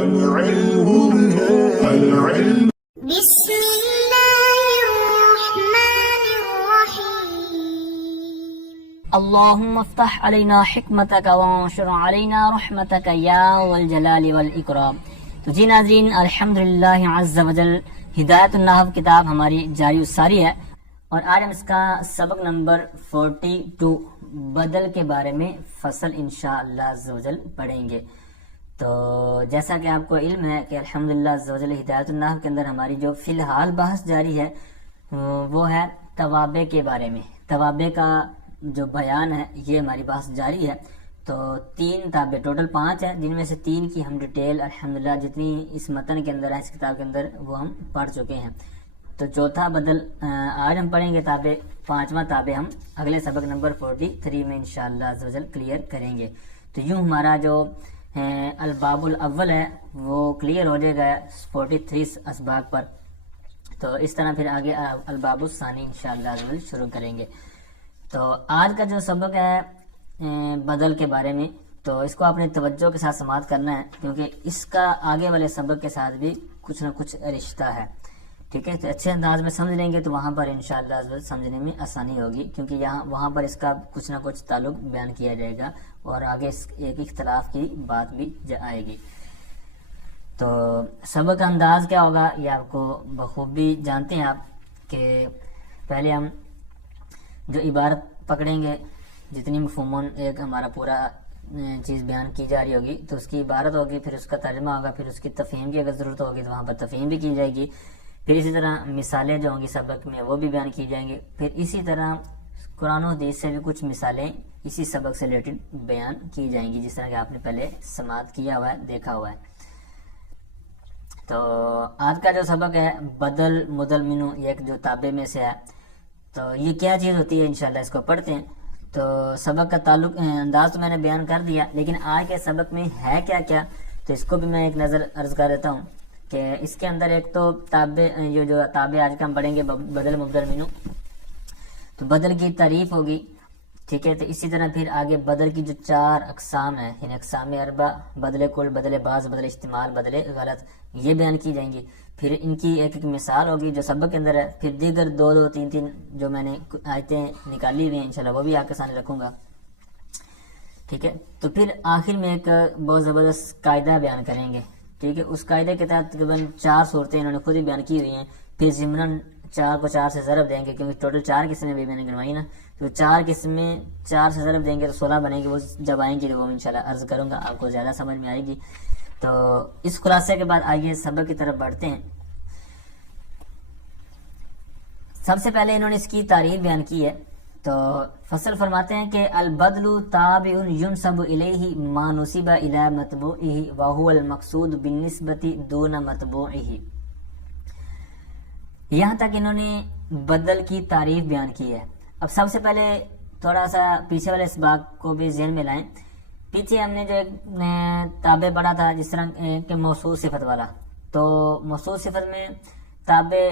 العلم بسم الله الرحمن الرحيم اللهم افتح علينا حکمتک وانشر علينا رحمتک یا والجلال والاکرام۔ تو جی ناظرین، الحمدللہ عز وجل ہدایت النحو کتاب ہماری جاری و ساری ہے، اور آج ہم اس کا سبق نمبر 42 بدل کے بارے میں فصل انشاءاللہ عز وجل پڑھیں گے۔ تو جیسا کہ آپ کو علم ہے کہ الحمدللہ عز وجل ہدایت النحو کے اندر ہماری جو فی الحال بحث جاری ہے وہ ہے توابع کے بارے میں۔ توابع کا جو بیان ہے یہ ہماری بحث جاری ہے۔ تو 3 تابع، ٹوٹل 5 ہے، جن میں سے 3 کی ہم ڈیٹیل الحمدللہ جتنی اس متن کے اندر ہے، اس کتاب کے اندر، وہ ہم پڑھ چکے ہیں۔ تو چوتھا بدل آج ہم پڑھیں گے تابع، 5واں تابع ہم اگلے سبق نمبر 43 میں انشاءاللہ عز وجل کلیئر کریں گے۔ تو یوں ہمارا جو الباب الاول ہے وہ کلیئر ہو جائے گا 43 اسباق پر۔ تو اس طرح پھر آگے الباب الثانی انشاءاللہ عز وجل شروع کریں گے۔ تو آج کا جو سبق ہے بدل کے بارے میں، تو اس کو اپنے توجہ کے ساتھ سماعت کرنا ہے، کیونکہ اس کا آگے والے سبق کے ساتھ بھی کچھ نہ کچھ رشتہ ہے، ٹھیک ہے؟ تو اچھے انداز میں سمجھ لیں گے تو وہاں پر انشاءاللہ عز وجل سمجھنے میں آسانی ہوگی، کیونکہ وہاں پر اس کا کچھ نہ کچھ تعلق بیان کیا جائے گا، اور آگے ایک اختلاف کی بات بھی آئے گی۔ تو سبق کا انداز کیا ہوگا یہ آپ کو بخوبی جانتے ہیں آپ، کہ پہلے ہم جو عبارت پکڑیں گے، جتنی مفہوماً ایک ہمارا پورا چیز بیان کی جا رہی ہوگی تو اس کی عبارت ہوگی، پھر اس کا ترجمہ ہوگا، پھر اس کی تفہیم کی اگر ضرورت ہوگی تو وہاں پر تفہیم بھی کی جائے گی، پھر اسی طرح مثالیں جو ہوں گی سبق میں وہ بھی بیان کی جائیں گی، پھر اسی طرح قرآن و حدیث سے بھی کچھ مثالیں اسی سبق سے ریلیٹڈ بیان کی جائیں گی، جس طرح کہ آپ نے پہلے سماعت کیا ہوا ہے، دیکھا ہوا ہے۔ تو آج کا جو سبق ہے بدل مدل منو، یہ ایک جو تابع میں سے ہے، تو یہ کیا چیز ہوتی ہے انشاءاللہ اس کو پڑھتے ہیں۔ تو سبق کا تعلق انداز تو میں نے بیان کر دیا، لیکن آج کے سبق میں ہے کیا کیا، تو اس کو بھی میں ایک نظر عرض کر دیتا ہوں کہ اس کے اندر ایک تو تابع، یہ جو تابع آج کا ہم پڑھیں گے بدل مبدل منو، تو بدل کی تعریف ہوگی، ٹھیک ہے؟ تو اسی طرح پھر آگے بدل کی جو 4 اقسام ہیں، یعنی اقسام اربع، بدل کل، بدل بعض، بدل استعمال، بدل غلط، یہ بیان کی جائیں گی۔ پھر ان کی ایک ایک مثال ہوگی جو سبق کے اندر ہے، پھر دیگر 2 3 جو میں نے آیتیں نکالی ہوئی ہیں انشاءاللہ وہ بھی آپ کے سامنے رکھوں گا، ٹھیک ہے؟ تو پھر آخر میں ایک بہت زبردست قاعدہ بیان کریں گے، ٹھیک ہے؟ اس قاعدے کے تحت تقریباً 4 صورتیں انہوں نے خود ہی بیان کی ہوئی ہیں، پھر ضمناً 4 کو 4 سے ضرب دیں گے، کیونکہ ٹوٹل 4 قسمیں بھی میں نے گنوائی نا، تو 4 قسمیں 4 سے ضرب دیں گے تو 16 بنے گی، وہ جب آئیں گی تو وہ انشاءاللہ عرض کروں گا، آپ کو زیادہ سمجھ میں آئے گی۔ تو اس خلاصے کے بعد آئیے سبق کی طرف بڑھتے ہیں۔ سب سے پہلے انہوں نے اس کی تعریف بیان کی ہے، تو فصل فرماتے ہیں کہ البدل تابع ينسب الیہ ما نسب الی متبوعہ وهو المقصود بالنسبۃ دون متبوعہ۔ یہاں تک انہوں نے بدل کی تعریف بیان کی ہے۔ اب سب سے پہلے تھوڑا سا پیچھے والے اسباق کو بھی ذہن میں لائیں۔ پیچھے ہم نے جو ایک تابع پڑھا تھا جس طرح کہ موصوف صفت والا، تو موصوف صفت میں تابع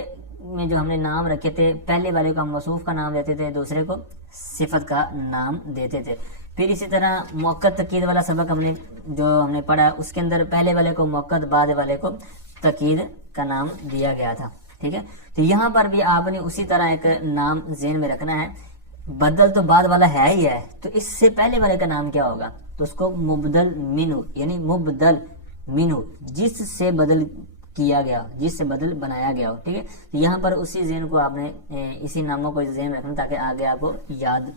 میں جو ہم نے نام رکھے تھے، پہلے والے کو ہم موصوف کا نام دیتے تھے، دوسرے کو صفت کا نام دیتے تھے۔ پھر اسی طرح مؤکد تقید والا سبق ہم نے پڑھا، اس کے اندر پہلے والے کو مؤکد، بعد والے کو تقید کا نام دیا گیا تھا، ٹھیک ہے؟ تو یہاں پر بھی آپ نے اسی طرح ایک نام ذہن میں رکھنا ہے۔ بدل تو بعد والا ہے ہی ہے، تو اس سے پہلے والے کا نام کیا ہوگا؟ تو اس کو مبدل منو، یعنی مبدل منو، جس سے بدل کیا گیا، جس سے بدل بنایا گیا ہو، ٹھیک ہے؟ تو یہاں پر اسی ذہن کو آپ نے اسی ناموں کو ذہن رکھنا تاکہ آگے آپ کو یاد،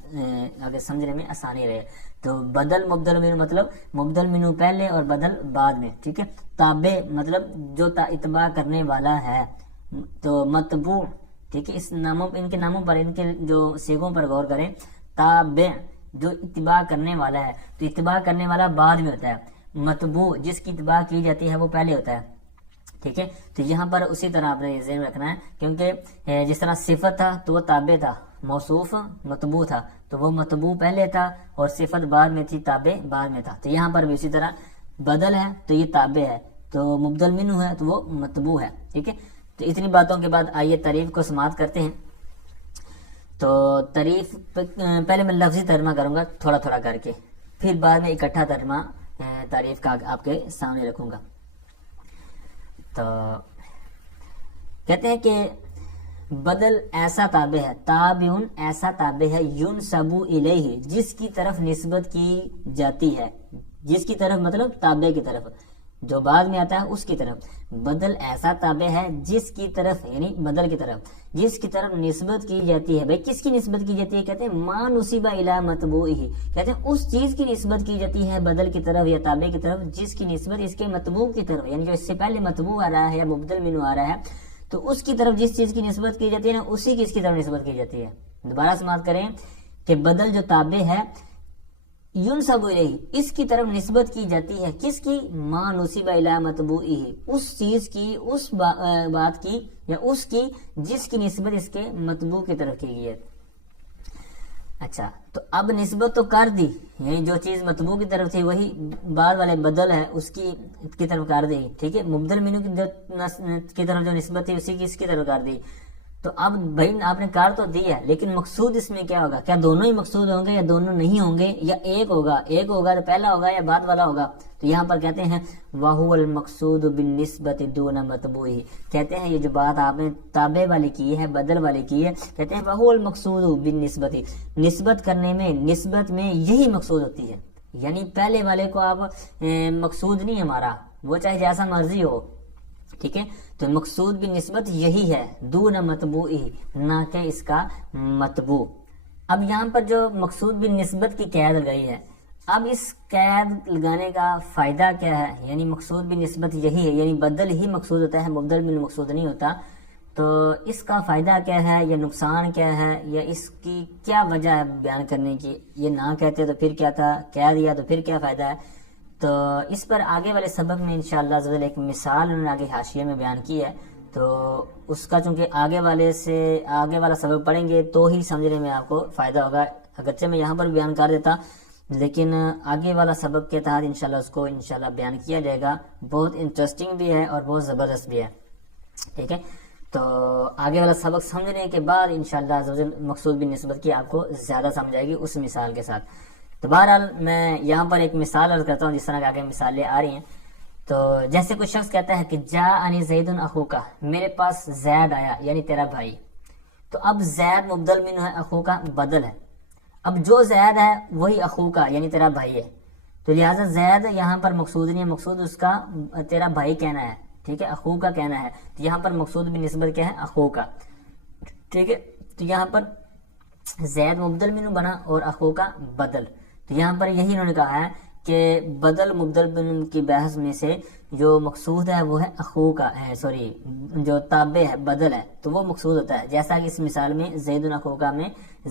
آگے سمجھنے میں آسانی رہے۔ تو بدل مبدل منو مطلب مبدل منو پہلے اور بدل بعد میں، ٹھیک ہے؟ تابع مطلب جو اتباع کرنے والا ہے، تو متبوع، ٹھیک ہے؟ ان کے ناموں پر، ان کے جو صیغوں پر غور کریں۔ تابع جو اتباع کرنے والا ہے، تو اتباع کرنے والا بعد میں ہوتا ہے، متبوع جس کی اتباع کی جاتی ہے وہ پہلے ہوتا ہے، ٹھیک ہے؟ تو یہاں پر اسی طرح آپ نے یہ ذہن رکھنا ہے، کیونکہ جس طرح صفت تھا تو وہ تابع تھا، موصوف متبوع تھا، تو وہ متبوع پہلے تھا اور صفت بعد میں تھی، تابع بعد میں تھا۔ تو یہاں پر بھی اسی طرح بدل ہے تو یہ تابع ہے، تو مبدل منہ ہے تو وہ متبوع ہے، ٹھیک ہے؟ تو اتنی باتوں کے بعد آئیے تعریف کو سماعت کرتے ہیں۔ تو تعریف پہلے میں لفظی ترجمہ کروں گا تھوڑا تھوڑا کر کے، پھر بعد میں اکٹھا ترجمہ تعریف کا آپ کے سامنے رکھوں گا۔ تو کہتے ہیں کہ بدل ایسا تابع ہے، تابعن ایسا تابع ہے، ینسب الیہ جس کی طرف نسبت کی جاتی ہے، جس کی طرف مطلب تابع کی طرف، جو بعد میں آتا ہے اس کی طرف۔ بدل ایسا تابع ہے جس کی طرف، یعنی بدل کی طرف، جس کی طرف نسبت کی جاتی ہے۔ بھائی کس کی نسبت کی جاتی ہے؟ کہتے ہیں ما نسب الی مطبوعہ، کہتے ہیں اس چیز کی نسبت کی جاتی ہے بدل کی طرف یا تابع کی طرف جس کی نسبت اس کے مطبوع کی طرف، یعنی جو اس سے پہلے مطبوع آ رہا ہے یا مبدل منہ آ رہا ہے تو اس کی طرف جس چیز کی نسبت کی جاتی ہے نا، اسی کی اس کی طرف نسبت کی جاتی ہے۔ دوبارہ سماعت کریں کہ بدل جو تابع ہے ینسب الیہ اس کی طرف نسبت کی جاتی ہے، کس کی؟ ما نسب الی مطبوعہ، اس چیز کی، اس بات کی یا اس کی جس کی نسبت اس کے مطبوع کی طرف کی گئی ہے۔ اچھا، تو اب نسبت تو کر دی، یعنی جو چیز مطبوع کی طرف تھی وہی بعد والے بدل ہے اس کی طرف کر دی، ٹھیک ہے، مبدل منو کی طرف جو نسبت تھی اسی کی اس کی طرف کر دی۔ تو اب بھائی آپ نے کار تو دی ہے، لیکن مقصود اس میں کیا ہوگا؟ کیا دونوں ہی مقصود ہوں گے یا دونوں نہیں ہوں گے یا ایک ہوگا؟ ایک ہوگا تو پہلا ہوگا یا بعد والا ہوگا؟ تو یہاں پر کہتے ہیں وَهُوَ الْمَقْصُودُ بِالنِّسْبَةِ دُونَ مَطْبُوعِهِ، کہتے ہیں یہ جو بات آپ نے تابع والی کی ہے، بدل والی کی ہے، کہتے ہیں وَهُوَ الْمَقْصُودُ بِالنِّسْبَةِ، نسبت کرنے میں، نسبت میں یہی مقصود ہوتی ہے، یعنی پہلے والے کو آپ مقصود نہیں ہمارا، وہ چاہے جیسا مرضی ہو، ٹھیک ہے، تو مقصود بھی نسبت یہی ہے، دون مطبوعی، نہ کہ اس کا مطبوع۔ اب یہاں پر جو مقصود بھی نسبت کی قید لگائی ہے، اب اس قید لگانے کا فائدہ کیا ہے؟ یعنی مقصود بھی نسبت یہی ہے، یعنی بدل ہی مقصود ہوتا ہے، مبدل بھی مقصود نہیں ہوتا، تو اس کا فائدہ کیا ہے یا نقصان کیا ہے یا اس کی کیا وجہ ہے بیان کرنے کی؟ یہ نہ کہتے تو پھر کیا تھا، کہہ دیا تو پھر کیا فائدہ ہے؟ تو اس پر آگے والے سبق میں انشاءاللہ عزوجل ایک مثال انہوں نے آگے حاشیے میں بیان کی ہے، تو اس کا چونکہ آگے والا سبق پڑھیں گے تو ہی سمجھنے میں آپ کو فائدہ ہوگا، اگرچہ میں یہاں پر بیان کر دیتا لیکن آگے والا سبق کے تحت انشاءاللہ اس کو انشاءاللہ بیان کیا جائے گا، بہت انٹرسٹنگ بھی ہے اور بہت زبردست بھی ہے، ٹھیک ہے۔ تو آگے والا سبق سمجھنے کے بعد انشاءاللہ عزوجل مقصود بھی نسبت کی آپ کو زیادہ سمجھ آئے گی اس مثال کے ساتھ۔ تو بہرحال میں یہاں پر ایک مثال عرض کرتا ہوں جس طرح کہ آگے مثالیں آ رہی ہیں۔ تو جیسے کوئی شخص کہتا ہے کہ جاءنی زید اخوکا، میرے پاس زید آیا یعنی تیرا بھائی، تو اب زید مبدل منہ ہے، اخوکا بدل ہے، اب جو زید ہے وہی اخوکا یعنی تیرا بھائی ہے، تو لہٰذا زید یہاں پر مقصود نہیں ہے، مقصود اس کا تیرا بھائی کہنا ہے، ٹھیک ہے، اخوکا کہنا ہے، تو یہاں پر مقصود بھی نسبت کیا ہے؟ اخوکا، ٹھیک ہے۔ تو یہاں پر زید مبدل منہ بنا اور اخوکا بدل، تو یہاں پر یہی انہوں نے کہا ہے کہ بدل مبدل منہ کی بحث میں سے جو مقصود ہے وہ ہے اخوکا ہے، سوری جو تابع ہے بدل ہے تو وہ مقصود ہوتا ہے، جیسا کہ اس مثال میں زید اخوکا میں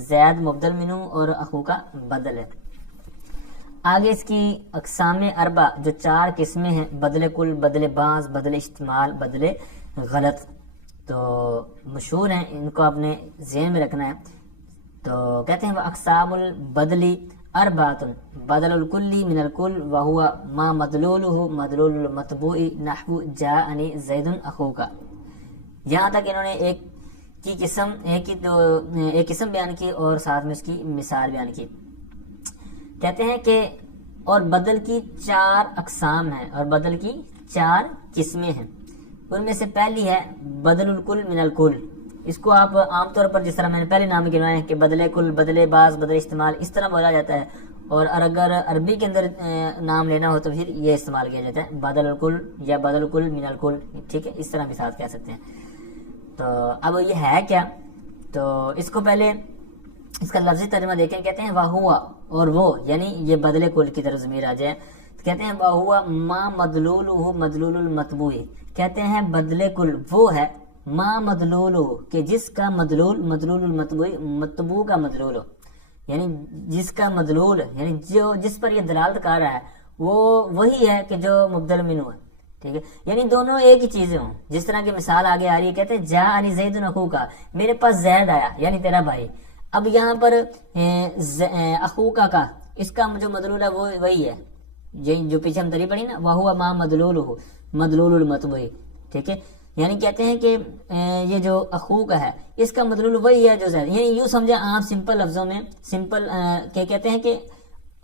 زید مبدل منہ اور اخوکا بدل ہے۔ آگے اس کی اقسام اربع جو 4 قسمیں ہیں، بدل کل، بدل بعض، بدل استعمال، بدل غلط، تو مشہور ہیں، ان کو آپ نے ذہن میں رکھنا ہے۔ تو کہتے ہیں وہ اقسام البدلی اربعۃ، بدل الکلی من الکل وہو ما مدلولہ مدلول المطبوع نحو جاءنی زید اخوکا، یہاں تک انہوں نے ایک قسم بیان کی اور ساتھ میں اس کی مثال بیان کی۔ کہتے ہیں کہ اور بدل کی 4 اقسام ہیں اور بدل کی 4 قسمیں ہیں، ان میں سے پہلی ہے بدل الکل من الکل، اس کو آپ عام طور پر جس طرح میں نے پہلے نام گنوائے ہیں کہ بدل کل، بدل بعض، بدل استعمال، اس طرح بولا جاتا ہے، اور اگر عربی کے اندر نام لینا ہو تو پھر یہ استعمال کیا جاتا ہے بدل الکل یا بدل کل من الکل، ٹھیک ہے، اس طرح بھی ساتھ کہہ سکتے ہیں۔ تو اب یہ ہے کیا؟ تو اس کو پہلے اس کا لفظی ترجمہ دیکھیں، کہتے ہیں وَهُوَ، اور وہ یعنی یہ بدل کل کی طرف ضمیر آ جائے، کہتے ہیں وَهُوَ ما مدلولہ مدلول المطبوع، کہتے ہیں بدل کل وہ ہے ما مدلولہ کہ جس کا مدلول مدلول المطبوع، مطبوع کا مدلول ہو، یعنی جس کا مدلول یعنی جو جس پر یہ دلالت کر رہا ہے وہ وہی ہے کہ جو مبدل منہ ہے، ٹھیک ہے، یعنی دونوں ایک ہی چیزیں ہوں، جس طرح کی مثال آگے آ رہی ہے، کہتے ہیں جاءنی زید اخوکا، میرے پاس زید آیا یعنی تیرا بھائی، اب یہاں پر اخوکا کا اس کا جو مدلول ہے وہ وہی ہے جو پیچھے ہم تری پڑھی نا، وَهُوَ مَا مَدْلُولُهُ مَدْلُولُ الْمَطْبُوعِ، ٹھیک ہے، یعنی کہتے ہیں کہ یہ جو اخوکا ہے اس کا مدلول وہی ہے جو زید، یعنی یوں سمجھے عام سمپل لفظوں میں، سمپل کہ کہتے ہیں کہ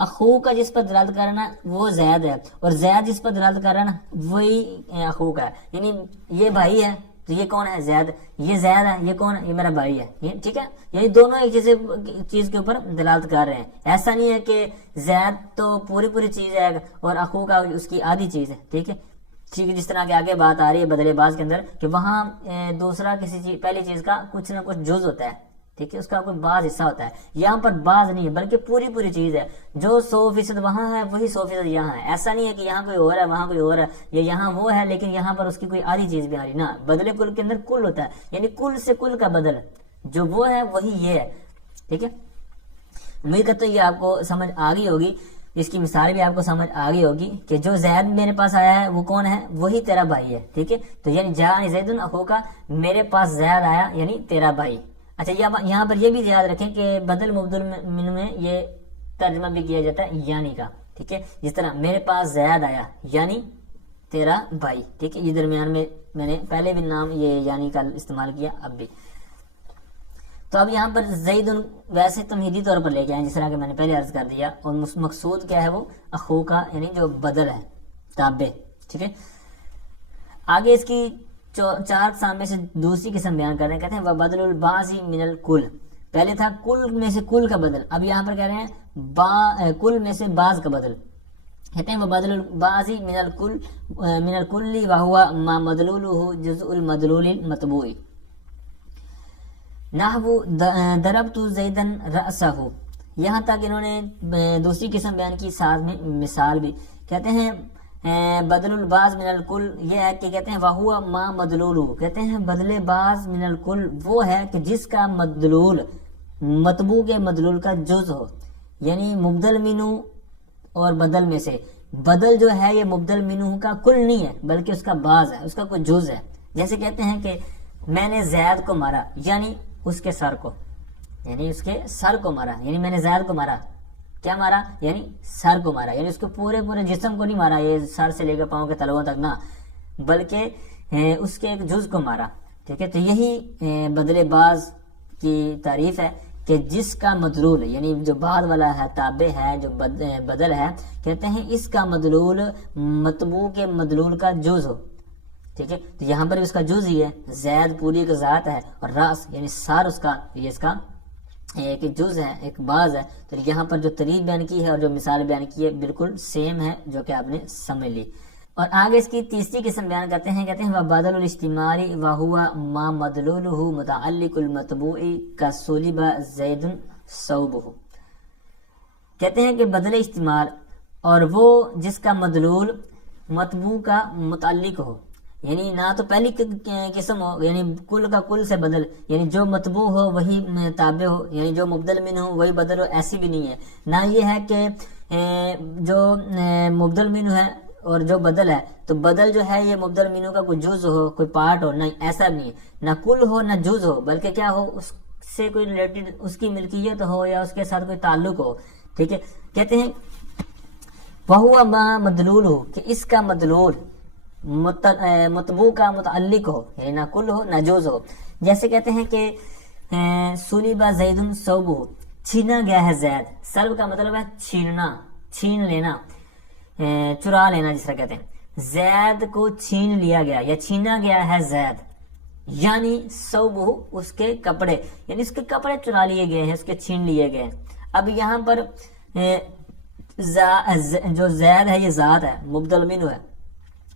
اخو کا جس پر دلالت کر رہا ہے نا وہ زید ہے، اور زید جس پر دلالت کر رہا ہے نا وہی اخو کا ہے، یعنی یہ بھائی ہے تو یہ کون ہے؟ زید. یہ زید ہے، یہ کون ہے؟ یہ میرا بھائی ہے. یہ ٹھیک ہے، یعنی دونوں ایک چیز کے اوپر دلالت کر رہے ہیں. ایسا نہیں ہے کہ زید تو پوری چیز ہے اور اخو کا اس کی آدھی چیز ہے. ٹھیک ہے، ٹھیک ہے، جس طرح کہ آگے بات آ رہی ہے بدل باز کے اندر کہ وہاں دوسرا کسی چیز پہلی چیز کا کچھ نہ کچھ جز ہوتا ہے. ٹھیک ہے، اس کا کوئی بعض حصہ ہوتا ہے. یہاں پر بعض نہیں ہے بلکہ پوری چیز ہے. جو 100% وہاں ہے وہی 100% یہاں ہے. ایسا نہیں ہے کہ یہاں کوئی اور ہے وہاں کوئی اور ہے، یا یہاں وہ ہے لیکن یہاں پر اس کی کوئی آدھی چیز بھی آ رہی نہ. بدل کل کے اندر کل ہوتا ہے، یعنی کل سے کل کا بدل جو وہ ہے وہی یہ ہے. ٹھیک ہے، امید کرتا ہوں یہ آپ کو سمجھ آ گئی ہوگی. اس کی مثال بھی آپ کو سمجھ آ گئی ہوگی کہ جو زید میرے پاس آیا ہے وہ کون ہے؟ وہی تیرا بھائی ہے. ٹھیک ہے، تو یعنی جاء زید اخو کا، میرے پاس زید آیا یعنی تیرا بھائی. اچھا، یہاں پر یہ بھی یاد رکھیں کہ بدل مبدل من میں یہ ترجمہ بھی کیا جاتا ہے یعنی کا. ٹھیک ہے، جس طرح میرے پاس زید آیا یعنی تیرا بھائی. ٹھیک ہے، یہ درمیان میں نے پہلے بھی نام یہ یعنی کا استعمال کیا، اب بھی. تو اب یہاں پر زید ویسے تمہیدی طور پر لے کے آئے جس طرح کہ میں نے پہلے عرض کر دیا، اور مقصود کیا ہے؟ وہ اخو کا یعنی جو بدل ہے، تابع. ٹھیک ہے، آگے اس کی 4 اقسام میں سے دوسری قسم بیان کر رہے ہیں. کہتے ہیں وبدل البعض من الکل. پہلے تھا کل میں سے کل کا بدل، اب یہاں پر کہہ رہے ہیں کل میں سے بعض کا بدل. کہتے ہیں وبدل البعض من الکل وهو ما مدلوله جزء المدلول المطبوع. نحو ضربت زیدا رأسہ. یہاں تک انہوں نے دوسری قسم بیان کی، ساتھ میں مثال بھی. کہتے ہیں بدل الباز من الکل یہ ہے کہ کہتے ہیں وہو ما مدلول. کہتے ہیں بدل باز من الکل وہ ہے کہ جس کا مدلول مطبوع کے مدلول کا جز ہو، یعنی مبدل منو اور بدل میں سے. بدل جو ہے یہ مبدل منو کا کل نہیں ہے بلکہ اس کا باز ہے، اس کا کوئی جز ہے. جیسے کہتے ہیں کہ میں نے زید کو مارا یعنی اس کے سر کو، یعنی اس کے سر کو مارا، یعنی میں نے زید کو مارا. کیا مارا؟ یعنی سر کو مارا، یعنی اس کو پورے جسم کو نہیں مارا، یہ سر سے لے کر پاؤں کے تلووں تک نہ، بلکہ اس کے ایک جز کو مارا. ٹھیک ہے، تو یہی بدل باز کی تعریف ہے کہ جس کا مدلول یعنی جو بعد والا ہے، تابع ہے، جو بدل ہے، کہتے ہیں اس کا مدلول مطبوع کے مدلول کا جز ہو. ٹھیک ہے، تو یہاں پر اس کا جز ہی ہے. زید پوری کا ذات ہے اور راس یعنی سار اس کا، یہ اس کا ایک جز ہے، ایک باز ہے. تو یہاں پر جو تعریف بیان کی ہے اور جو مثال بیان کی ہے بالکل سیم ہے، جو کہ آپ نے سمجھ لی. اور آگے اس کی تیسری قسم بیان کرتے ہیں. کہتے ہیں وبدل الاجتماع وهو ما مدلوله متعلق المطبوع كصلب زید ثوبه. کہتے ہیں کہ بدل اجتماع اور وہ جس کا مدلول مطبوع کا متعلق ہو، یعنی نہ تو پہلی قسم ہو یعنی کل کا کل سے بدل، یعنی جو مطبوع ہو وہی تابع ہو، یعنی جو مبدل من ہو وہی بدل ہو، ایسی بھی نہیں ہے. نہ یہ ہے کہ جو مبدل من ہے اور جو بدل ہے تو بدل جو ہے یہ مبدل منو کا کوئی جز ہو، کوئی پارٹ ہو، نہیں، ایسا نہیں ہے. نہ کل ہو نہ جز ہو، بلکہ کیا ہو، اس سے کوئی ریلیٹڈ اس کی ملکیت ہو یا اس کے ساتھ کوئی تعلق ہو. ٹھیک ہے، کہتے ہیں وہو ما مدلول ہو کہ اس کا مدلول مطبوع کا متعلق ہو، یعنی نہ کل ہو نہ جز ہو. جیسے کہتے ہیں کہ سلب زید ثوبہ، چھینا گیا ہے زید. سلب کا مطلب ہے چھیننا، چھین لینا، چرا لینا، جس طرح کہتے ہیں زید کو چھین لیا گیا یا چھینا گیا ہے زید، یعنی ثوبہ اس کے کپڑے، یعنی اس کے کپڑے چرا لیے گئے ہیں، اس کے چھین لیے گئے. اب یہاں پر جو زید ہے یہ ذات ہے، مبدل منہ ہے.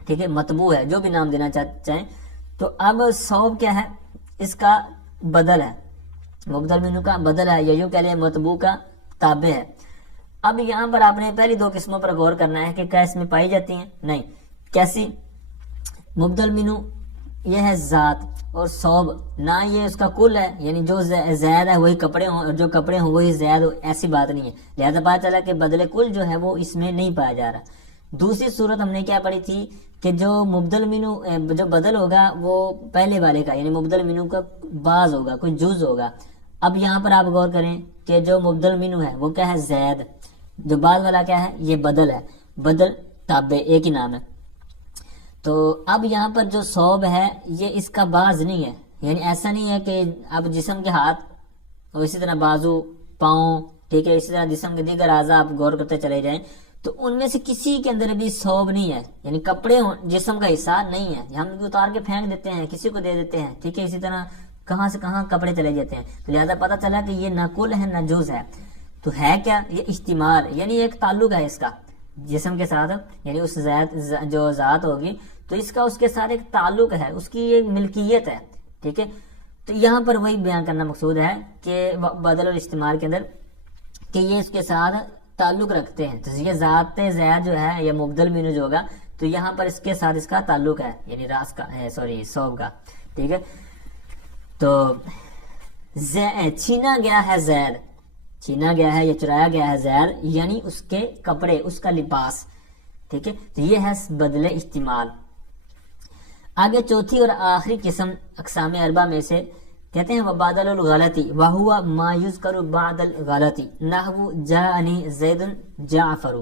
ٹھیک ہے، مطبوع ہے، جو بھی نام دینا چاہیں. تو اب ثوب کیا ہے؟ اس کا بدل ہے، مبدل منہ کا بدل ہے، یا یوں کہہ لیں مطبوع کا تابع ہے. اب یہاں پر آپ نے پہلی 2 قسموں پر غور کرنا ہے کہ کیا اس میں پائی جاتی ہیں؟ نہیں. کیسی؟ مبدل منہ یہ ہے ذات، اور ثوب نہ یہ اس کا کل ہے، یعنی جو زید ہے وہی کپڑے ہوں اور جو کپڑے ہوں وہی زید ہو، ایسی بات نہیں ہے. لہذا پتا چلا کہ بدل کل جو ہے وہ اس میں نہیں پایا جا رہا. دوسری صورت ہم نے کیا پڑھی تھی کہ جو مبدل منو جو بدل ہوگا وہ پہلے والے کا یعنی مبدل منو کا بعض ہوگا، کوئی جز ہوگا. اب یہاں پر آپ غور کریں کہ جو مبدل منو ہے وہ کیا ہے؟ زید. جو بعض والا کیا ہے؟ یہ بدل ہے. بدل تابع ایک ہی نام ہے. تو اب یہاں پر جو ثوب ہے یہ اس کا بعض نہیں ہے، یعنی ایسا نہیں ہے کہ اب جسم کے ہاتھ اور اسی طرح بازو، پاؤں، ٹھیک ہے. اسی طرح جسم کے دیگر اعضاء آپ غور کرتے چلے جائیں تو ان میں سے کسی کے اندر بھی ثوب نہیں ہے, یعنی کپڑے جسم کا حصہ نہیں ہے, ہم اتار کے پھینک دیتے ہیں, کسی کو دے دیتے ہیں. ٹھیک ہے, اسی طرح کہاں سے کہاں کپڑے چلے جاتے ہیں. تو لہذا پتہ چلا کہ یہ نہ کل ہے نہ جز ہے. تو ہے کیا, یہ استعمال یعنی ایک تعلق ہے اس کا جسم کے ساتھ, یعنی اس جو ذات ہوگی تو اس کا اس کے ساتھ ایک تعلق ہے, اس کی ایک ملکیت ہے. ٹھیک ہے, تو یہاں پر وہی بیان کرنا مقصود ہے کہ بدل اور استعمال کے اندر کہ یہ اس کے ساتھ تعلق رکھتے ہیں. تو یہ ذات زید جو ہے یا مبدل منہ جو ہوگا تو یہاں پر اس کے ساتھ اس کا تعلق ہے, یعنی راس کا ثوب کا. ٹھیک ہے, تو چھینا گیا ہے زید, چھینا گیا ہے یا چرایا گیا ہے زید یعنی اس کے کپڑے, اس کا لباس. ٹھیک ہے, تو یہ ہے بدل استعمال. آگے چوتھی اور آخری قسم اقسام اربع میں سے کہتے ہیں وبادل الغلطی وہوا ما یذکر بعد الغلطی نحو جاءنی زید جعفر.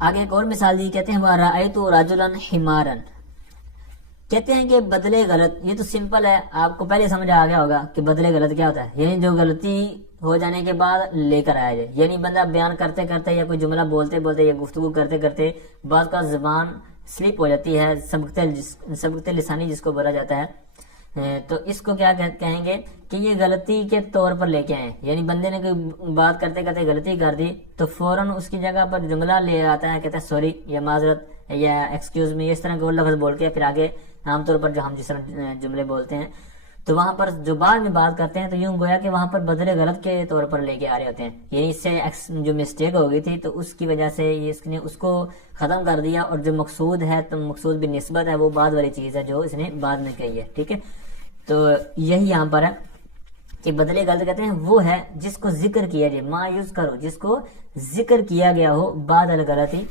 آگے ایک اور مثال دی, کہتے ہیں ورأیت رجلا حمارا. کہتے ہیں کہ بدلے غلط, یہ تو سمپل ہے, آپ کو پہلے سمجھ آ گیا ہوگا کہ بدلے غلط کیا ہوتا ہے, یعنی جو غلطی ہو جانے کے بعد لے کر آیا جائے. یعنی بندہ بیان کرتے کرتے یا کوئی جملہ بولتے بولتے یا گفتگو کرتے کرتے بعض کا زبان سلپ ہو جاتی ہے, سبقت لسانی جس کو بولا جاتا ہے, تو اس کو کیا کہیں گے کہ یہ غلطی کے طور پر لے کے آئے. یعنی بندے نے کوئی بات کرتے کرتے غلطی کر دی تو فوراً اس کی جگہ پر جملہ لے آتا ہے, کہتا ہے سوری یا معذرت یا ایکسکیوز می, اس طرح کے اور لفظ بول کے پھر آگے عام طور پر جو ہم جس طرح جملے بولتے ہیں تو وہاں پر جو بعد میں بات کرتے ہیں تو یوں گویا کہ وہاں پر بدلے غلط کے طور پر لے کے آ رہے ہوتے ہیں. یعنی اس سے جو مسٹیک ہو گئی تھی تو اس کی وجہ سے اس نے اس کو ختم کر دیا, اور جو مقصود ہے تو مقصود بھی نسبت ہے وہ بعد والی چیز ہے جو اس نے بعد میں کہی ہے. ٹھیک ہے, تو یہی یہاں پر ہے کہ بدلے غلط کہتے ہیں وہ ہے جس کو ذکر کیا جائے, ما یوز کرو, جس کو ذکر کیا گیا ہو بعد الغلطی,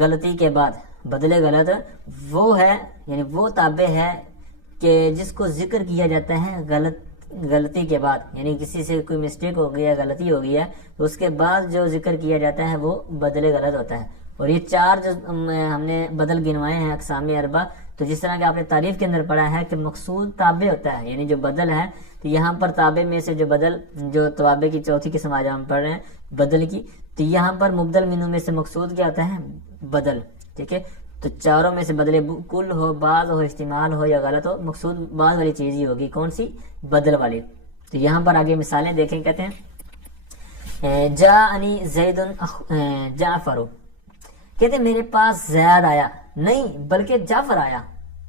غلطی کے بعد. بدلے غلط وہ ہے یعنی وہ تابع ہے کہ جس کو ذکر کیا جاتا ہے غلطی کے بعد, یعنی کسی سے کوئی مسٹیک ہو گئی ہے, غلطی ہو گئی ہے تو اس کے بعد جو ذکر کیا جاتا ہے وہ بدل غلط ہوتا ہے. اور یہ چار جو ہم نے بدل گنوائے ہیں اقسام اربع, تو جس طرح کہ آپ نے تعریف کے اندر پڑھا ہے کہ مقصود تابع ہوتا ہے, یعنی جو بدل ہے تو یہاں پر تابع میں سے جو بدل, جو توابع کی چوتھی قسم آج ہم پڑھ رہے ہیں بدل کی, تو یہاں پر مبدل منہ میں سے مقصود کیا ہوتا ہے بدل. ٹھیک ہے, تو چاروں میں سے بدلے کل ہو, بعض ہو, استعمال ہو یا غلط ہو, مقصود بعض والی چیز ہی ہوگی. کون سی؟ بدل والی. تو یہاں پر آگے مثالیں دیکھیں, کہتے ہیں جاءنی زید جعفر, کہتے ہیں میرے پاس زید آیا, نہیں بلکہ جعفر آیا.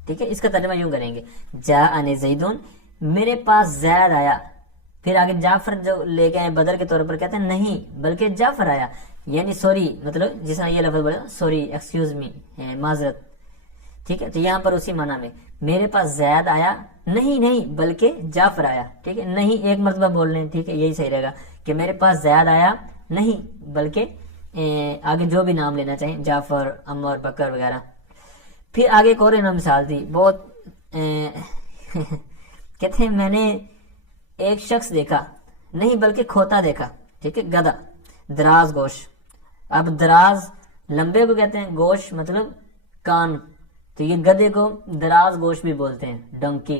ٹھیک ہے, اس کا ترجمہ یوں کریں گے جاءنی زید, میرے پاس زید آیا. پھر آگے جعفر جو لے کے آئے بدل کے طور پر, کہتے ہیں نہیں بلکہ جعفر آیا, یعنی سوری, مطلب جس طرح یہ لفظ بولا سوری, ایکسکیوز می, معذرت. ٹھیک ہے, تو یہاں پر اسی معنی میں میرے پاس زید آیا, نہیں بلکہ جعفر آیا. ٹھیک ہے, نہیں ایک مرتبہ بول لیں. ٹھیک ہے, یہی صحیح رہے گا کہ میرے پاس زید آیا نہیں بلکہ آگے جو بھی نام لینا چاہیں, جعفر, عمر, بکر وغیرہ. پھر آگے ایک اور انہوں نے مثال دی بہت کہتے ہیں میں نے ایک شخص دیکھا, نہیں بلکہ کھوتا دیکھا. ٹھیک ہے, گدھا, دراز گوش. اب دراز لمبے کو کہتے ہیں, گوش مطلب کان, تو یہ گدھے کو دراز گوش بھی بولتے ہیں, ڈنکی.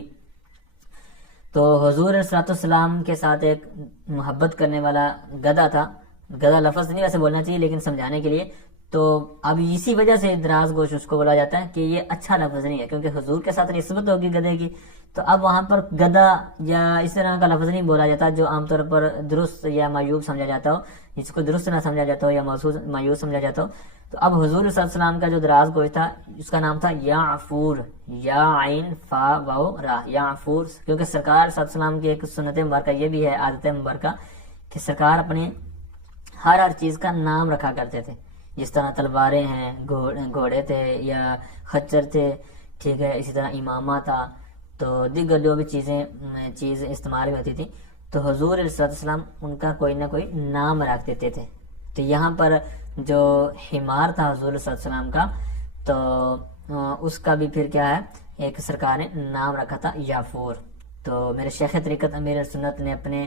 تو حضور صلی اللہ علیہ وسلم کے ساتھ ایک محبت کرنے والا گدھا تھا. گدھا لفظ نہیں ویسے بولنا چاہیے لیکن سمجھانے کے لیے, تو اب اسی وجہ سے دراز گوش اس کو بولا جاتا ہے کہ یہ اچھا لفظ نہیں ہے کیونکہ حضور کے ساتھ نسبت ہوگی گدھے کی. تو اب وہاں پر گدھا یا اس طرح کا لفظ نہیں بولا جاتا جو عام طور پر درست یا معیوب سمجھا جاتا ہو, جس کو درست نہ سمجھا جاتا ہو یا معیوب سمجھا جاتا ہو. تو اب حضور صلی اللہ علیہ وسلم کا جو دراز گوش تھا اس کا نام تھا یعفور, یا عین فا واو را, یعفور. کیونکہ سرکار صلی اللہ علیہ وسلم کی ایک سنت مبارکہ یہ بھی ہے, عادت مبارکہ, کہ سرکار اپنے ہر چیز کا نام رکھا کرتے تھے. جس طرح تلواریں ہیں, گھوڑے تھے یا خچر تھے. ٹھیک ہے, اسی طرح امامہ تھا, تو دیگر جو بھی چیز استعمال میں ہوتی تھی تو حضور علیہ السلام ان کا کوئی نہ کوئی نام رکھ دیتے تھے. تو یہاں پر جو حمار تھا حضور صلی اللہ علیہ وسلم کا, تو اس کا بھی پھر کیا ہے, ایک سرکار نے نام رکھا تھا یعفور. تو میرے شیخ طریقت امیر سنت نے اپنے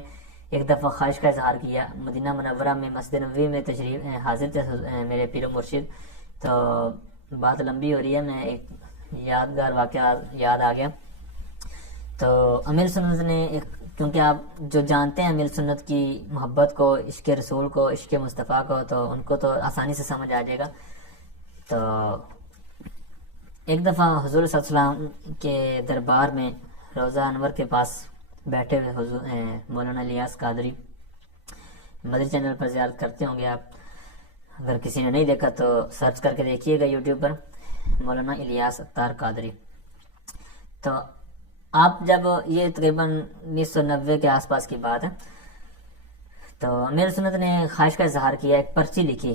ایک دفعہ خواہش کا اظہار کیا, مدینہ منورہ میں مسجد نبوی میں تشریف حاضر تھے میرے پیر و مرشد. تو بات لمبی ہو رہی ہے, میں ایک یادگار واقعہ یاد آ گیا تو امیر سنت نے کیونکہ آپ جو جانتے ہیں امیر سنت کی محبت کو، عشق رسول کو، عشق مصطفیٰ کو، تو ان کو تو آسانی سے سمجھ آ جائے گا. تو ایک دفعہ حضور صلی اللہ علیہ وسلم کے دربار میں روضہ انور کے پاس بیٹھے ہوئے حضور مولانا الیاس قادری، مدری چینل پر زیارت کرتے ہوں گے آپ، اگر کسی نے نہیں دیکھا تو سرچ کر کے دیکھیے گا یوٹیوب پر، مولانا الیاس اتار قادری. تو آپ جب یہ تقریباً 1990 کے آس پاس کی بات ہے، تو امیر سنت نے خواہش کا اظہار کیا، ایک پرچی لکھی.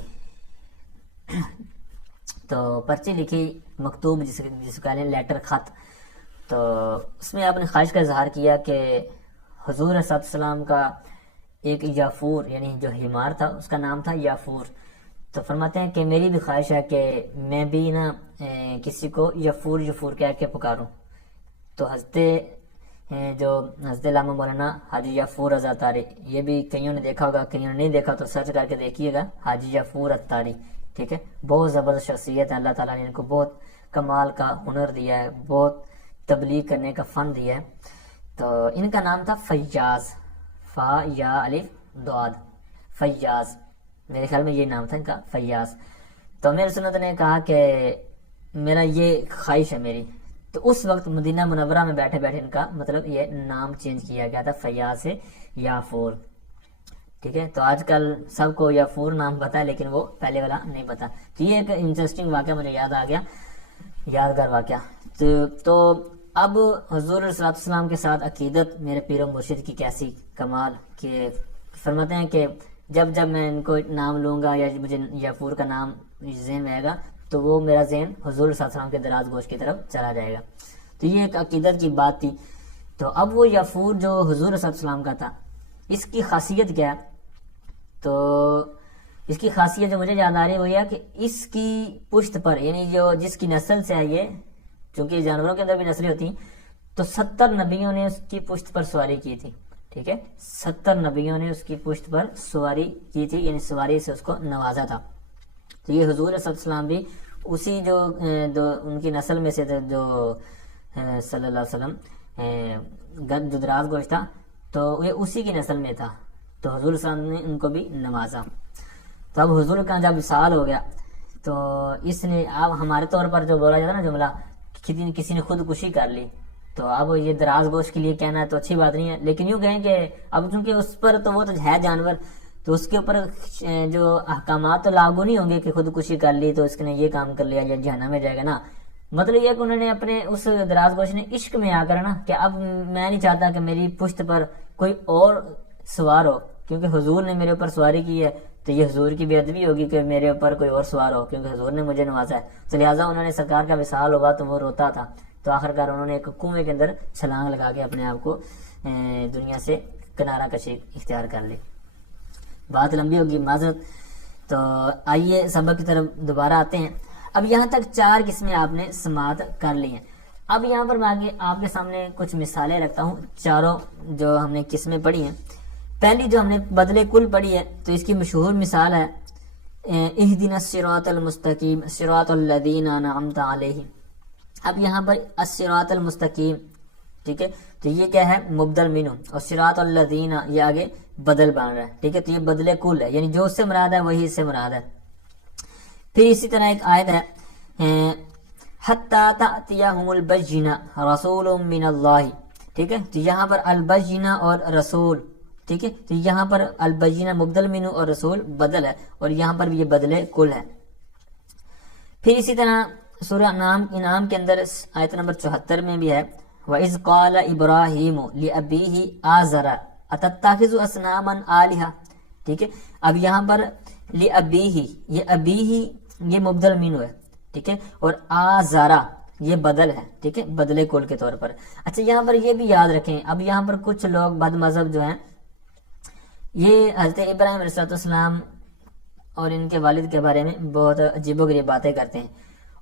تو پرچی لکھی مکتوب جس کو کہتے ہیں لیٹر، خط. تو اس میں آپ نے خواہش کا اظہار کیا کہ حضور صلی اللہ علیہ وسلم کا ایک یافور یعنی جو ہمار تھا اس کا نام تھا یافور. تو فرماتے ہیں کہ میری بھی خواہش ہے کہ میں بھی نا کسی کو یفور یفور کہہ کے پکاروں. تو حضرت علامہ مولانا حاجی یافور رضا اتاری، یہ بھی کئیوں نے دیکھا ہوگا، کئیوں نے نہیں دیکھا تو سرچ کر کے دیکھیے گا، حاجی یافور اتاری. ٹھیک ہے، بہت زبردست شخصیت ہے، اللہ تعالیٰ نے ان کو بہت کمال کا ہنر دیا ہے، بہت تبلیغ کرنے کا فن دیا ہے. تو ان کا نام تھا فیاض، فا یا الف دعاد، فیاض، میرے خیال میں یہ نام تھا ان کا، فیاض. تو امیر سنت نے کہا کہ میرا یہ خواہش ہے میری. تو اس وقت مدینہ منورہ میں بیٹھے بیٹھے ان کا مطلب یہ نام چینج کیا گیا تھا، فیاض سے یافور. ٹھیک ہے، تو آج کل سب کو یافور نام پتا ہے لیکن وہ پہلے والا نہیں پتا. تو یہ ایک انٹرسٹنگ واقعہ مجھے یاد آ گیا، یادگار واقعہ. تو اب حضور صلی اللہ علیہ وسلم کے ساتھ عقیدت میرے پیر و مرشد کی کیسی کمال کہ فرماتے ہیں کہ جب جب میں ان کو نام لوں گا یا مجھے یافور کا نام ذہن میں آئے گا تو وہ میرا ذہن حضور صلی اللہ علیہ وسلم کے دراز گوش کی طرف چلا جائے گا. تو یہ ایک عقیدت کی بات تھی. تو اب وہ یافور جو حضور صلی اللہ علیہ وسلم کا تھا، اس کی خاصیت کیا ہے؟ تو اس کی خاصیت جو مجھے یاد آ رہی ہے وہ یہ کہ اس کی پشت پر یعنی جو جس کی نسل سے آئی ہے، چونکہ جانوروں کے اندر بھی نسلیں ہوتی ہیں، تو 70 نبیوں نے اس کی پشت پر سواری کی تھی. ٹھیک ہے، 70 نبیوں نے اس کی پشت پر سواری کی تھی، یعنی سواری سے اس کو نوازا تھا. تو یہ حضور صلی اللہ علیہ وسلم بھی اسی جو ان کی نسل میں سے تھے، جو صلی اللہ علیہ وسلم جو دراز گوشت تھا، تو یہ اسی کی نسل میں تھا. تو حضور صلی اللہ علیہ وسلم نے ان کو بھی نوازا. تو اب حضور کا جب وصال ہو گیا تو اس نے اب ہمارے طور پر جو بولا جاتا نا جملہ، کسی نے خودکشی کر لی، تو اب یہ دراز گوشت کے لیے کہنا ہے تو اچھی بات نہیں ہے، لیکن یوں کہیں کہ اب چونکہ اس پر تو وہ تو ہے جانور، تو اس کے اوپر جو احکامات تو لاگو نہیں ہوں گے کہ خودکشی کر لی تو اس نے یہ کام کر لیا یا جہنم میں جائے گا نا. مطلب یہ کہ انہوں نے اپنے اس دراز گوشت نے عشق میں آ کر نا کہ اب میں نہیں چاہتا کہ میری پشت پر کوئی اور سوار ہو، کیونکہ حضور نے میرے اوپر سواری کی ہے تو یہ حضور کی بے ادبی ہوگی کہ میرے اوپر کوئی اور سوار ہو، کیونکہ حضور نے مجھے نوازا ہے. تو لہٰذا انہوں نے سرکار کا وصال ہوا تو وہ روتا تھا، تو آخرکار انہوں نے ایک کنویں کے اندر چھلانگ لگا کے اپنے آپ کو دنیا سے کنارہ کشی اختیار کر لی. بات لمبی ہوگی، معذرت. تو آئیے سبق کی طرف دوبارہ آتے ہیں. اب یہاں تک 4 قسمیں آپ نے سماعت کر لی ہیں. اب یہاں پر میں آگے آپ کے سامنے کچھ مثالیں رکھتا ہوں، چاروں جو ہم نے قسمیں پڑھی ہیں. پہلی جو ہم نے بدلے کل پڑھی ہے تو اس کی مشہور مثال ہے اہدنا الصراط المستقیم صراط الذین انعمت علیہم. اب یہاں پر الصراط المستقیم، ٹھیک ہے، تو یہ کیا ہے؟ مبدل منہ، اور صراط الذین یہ آگے بدل بن رہا ہے. ٹھیک ہے، تو یہ بدلے کل ہے، یعنی جو اس سے مراد ہے وہی اس سے مراد ہے. پھر اسی طرح ایک آیت ہے حتی تأتیہم البینہ رسول من اللہ. ٹھیک ہے، تو یہاں پر البینہ اور رسول، ٹھیک ہے، تو یہاں پر البینہ مبدل منہ اور رسول بدل ہے، اور یہاں پر بھی یہ بدلے کل ہے. پھر اسی طرح سورہ انعام کے اندر آیت نمبر 74 میں بھی ہے وَإِذْ قَالَ إِبْرَاهِيمُ لِأَبِيهِ آزَرَ أَتَتَّخِذُ أَصْنَامًا آلِهَةً. ٹھیک ہے، اب یہاں پر لِأَبِيهِ، یہ ابیہ یہ مبدل منہ ہے، ٹھیک ہے، اور آزَرَ یہ بدل ہے، ٹھیک ہے، بدلے کل کے طور پر. اچھا یہاں پر یہ بھی یاد رکھیں، اب یہاں پر کچھ لوگ بد مذہب جو ہیں یہ حضرت ابراہیم علیہ السلام اور ان کے والد کے بارے میں بہت عجیب و غریب باتیں کرتے ہیں.